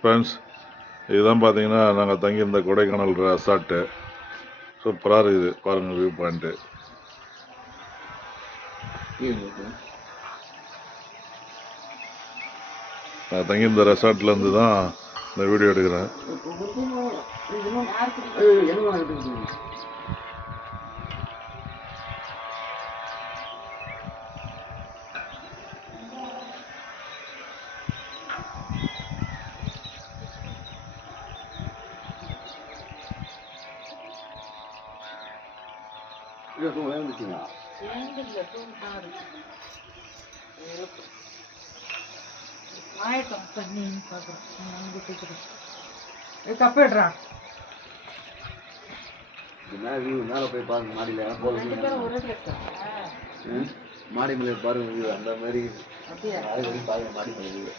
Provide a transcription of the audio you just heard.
Friends, இதுதான் பார்த்தீங்கன்னா நாங்கள் தங்கியிருந்த கொடைக்கானல் ரெசார்ட்டு. சூப்பராக இருக்குது பாருங்கள் வியூ பாயிண்ட்டு. நான் தங்கியிருந்த ரெசார்ட்லேருந்து தான் இந்த வீடியோ எடுக்கிறேன். மேல போய் பாருங்க, மாடியில மாடி மேல பாருங்க, அந்த மாதிரி பாருங்க மாடி மேல.